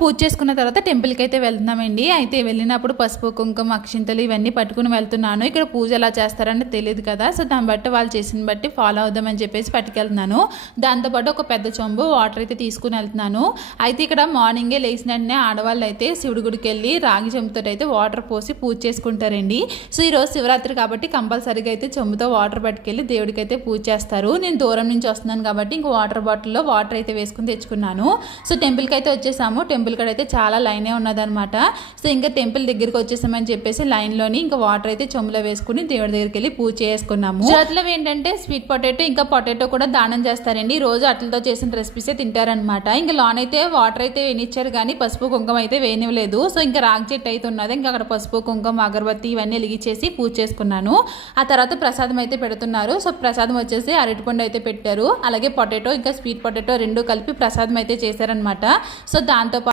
పూజ చేసుకున్న తర్వాత టెంపుల్కి అయితే వెళ్తున్నామండి. అయితే వెళ్ళినప్పుడు పసుపు, కుంకుమ, అక్షింతలు ఇవన్నీ పట్టుకుని వెళ్తున్నాను. ఇక్కడ పూజ ఎలా చేస్తారని తెలియదు కదా, సో దాన్ని బట్టి వాళ్ళు చేసిన బట్టి ఫాలో అవుదామని చెప్పేసి పట్టుకెళ్తున్నాను. దాంతోపాటు ఒక పెద్ద చెంబు వాటర్ అయితే తీసుకుని వెళ్తున్నాను. అయితే ఇక్కడ మార్నింగే లేచిన వెంటనే ఆడవాళ్ళు అయితే శివుడి గుడికి వెళ్ళి రాగి చెంబుతో అయితే వాటర్ పోసి పూజ చేసుకుంటారండి. సో ఈరోజు శివరాత్రి కాబట్టి కంపల్సరీగా అయితే చెంబుతో వాటర్ పట్టుకెళ్ళి దేవుడికి అయితే పూజ చేస్తారు. నేను దూరం నుంచి వస్తున్నాను కాబట్టి ఇంక వాటర్ బాటిల్లో వాటర్ అయితే వేసుకుని తెచ్చుకున్నాను. సో టెంపుల్కి అయితే వచ్చేసాము. టెంపుల్ కాడ అయితే చాలా లైనే ఉన్నదనమాట. సో ఇంకా టెంపుల్ దగ్గరికి వచ్చేసామని చెప్పేసి లైన్లోని ఇంకా వాటర్ అయితే చెంబులో వేసుకుని దేవుడి దగ్గరికి వెళ్ళి పూజ చేసుకున్నాము. అట్లా ఏంటంటే స్వీట్ పొటాటో ఇంకా పొటాటో కూడా దానం చేస్తారండి. రోజు అట్లతో చేసిన రెసిపీసే తింటారనమాట. ఇంకా లోన్ అయితే వాటర్ అయితే వేనిచ్చారు కానీ పసుపు కుంకుమ అయితే వేయనివ్వలేదు. సో ఇంకా రాగి చెట్టు అయితే ఉన్నది. ఇంకా అక్కడ పసుపు కుంకుమ అగరబత్తి ఇవన్నీ వెలిగించేసి పూజ చేసుకున్నాను. ఆ తర్వాత ప్రసాదం అయితే పెడుతున్నారు. సో ప్రసాదం వచ్చేసి అరటిపండు అయితే పెట్టారు. అలాగే పొటాటో ఇంకా స్వీట్ పొటాటో రెండు కలిపి ప్రసాదం అయితే చేశారనమాట. సో దాంతో